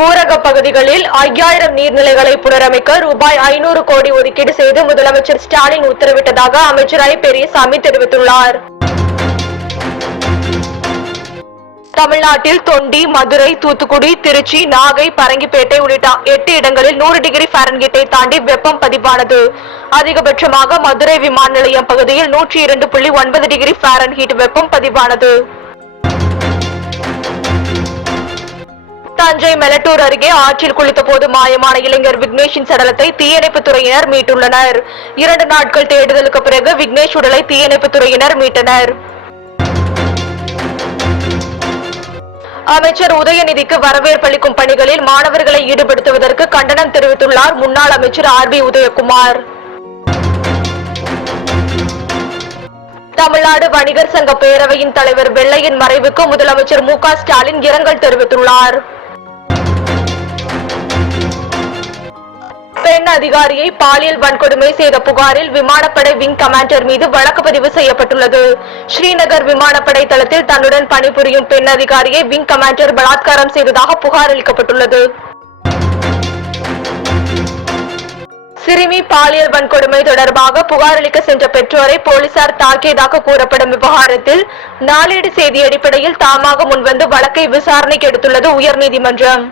ஊரக பகுதிகளில் 5000 நீர்நிலைகளை புனரமைக்க ரூபாய் 500 கோடி ஒதுக்கீடு செய்து முதலமைச்சர் ஸ்டாலின் உத்தரவிட்டதாக அமைச்சர் ஐ. பெரியசாமி தெரிவித்துள்ளார். தமிழ்நாட்டில் தொண்டி, மதுரை, தூத்துக்குடி, திருச்சி, நாகை, பரங்கிப்பேட்டை உள்ளிட்ட 8 இடங்களில் 100 டிகிரி ஃபாரன்ஹீட்டை தாண்டி வெப்பம் பதிவானது. அதிகபட்சமாக மதுரை விமான நிலையம் பகுதியில் 102.9 டிகிரி ஃபாரன்ஹீட் வெப்பம் பதிவானது. தஞ்சை மெலட்டூர் அருகே ஆற்றில் குளித்த போது மாயமான இளைஞர் விக்னேஷின் சடலத்தை தீயணைப்புத் துறையினர் மீட்டுள்ளனர். 2 நாட்கள் தேடுதலுக்கு பிறகு விக்னேஷ் உடலை தீயணைப்புத் துறையினர் மீட்டனர். அமைச்சர் உதயநிதிக்கு வரவேற்பளிக்கும் பணிகளில் மாணவர்களை ஈடுபடுத்துவதற்கு கண்டனம் தெரிவித்துள்ளார் முன்னாள் அமைச்சர் ஆர். பி. உதயகுமார். தமிழ்நாடு வணிகர் சங்க பேரவையின் தலைவர் வெள்ளையின் மறைவுக்கு முதலமைச்சர் மு. க. ஸ்டாலின் இரங்கல் தெரிவித்துள்ளார். பெண் அதிகாரியை பாலியல் வன்கொடுமை செய்த புகாரில் விமானப்படை விங் கமாண்டர் மீது வழக்கு பதிவு செய்யப்பட்டுள்ளது. ஸ்ரீநகர் விமானப்படை தளத்தில் தன்னுடன் பணிபுரியும் பெண் அதிகாரியை விங் கமாண்டர் பலாத்காரம் செய்ததாக புகார் அளிக்கப்பட்டுள்ளது. சிறுமி பாலியல் வன்கொடுமை தொடர்பாக புகார் அளிக்க சென்ற பெற்றோரை போலீசார் தாக்கியதாக கூறப்படும் விவகாரத்தில் நாளேடு செய்தி அடிப்படையில் தாமாக முன்வந்து வழக்கை விசாரணைக்கு எடுத்துள்ளது உயர்நீதிமன்றம்.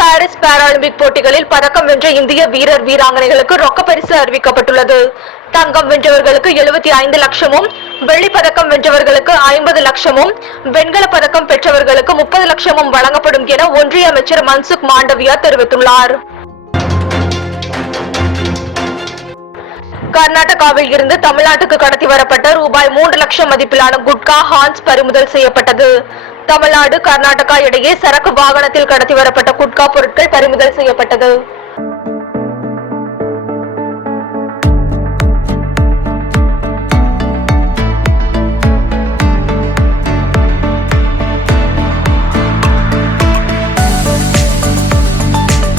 பாரிஸ் பாராலிம்பிக் போட்டிகளில் பதக்கம் வென்ற இந்திய வீரர் வீராங்கனைகளுக்கு ரொக்க பரிசு அறிவிக்கப்பட்டுள்ளது. தங்கம் வென்றவர்களுக்கு 75 லட்சமும், வெள்ளி பதக்கம் வென்றவர்களுக்கு 50 லட்சமும், வெண்கல பதக்கம் பெற்றவர்களுக்கு 30 லட்சமும் வழங்கப்படும் என ஒன்றிய அமைச்சர் மன்சுக் மாண்டவியா தெரிவித்துள்ளார். கர்நாடகாவில் இருந்து தமிழ்நாட்டுக்கு கடத்தி வரப்பட்ட ரூபாய் 3 லட்சம் மதிப்பிலான குட்கா ஹான்ஸ் பறிமுதல் செய்யப்பட்டது. தமிழ்நாடு, கர்நாடகா இடையே சரக்கு வாகனத்தில் கடத்தி வரப்பட்ட குட்கா பொருட்கள் பறிமுதல் செய்யப்பட்டது.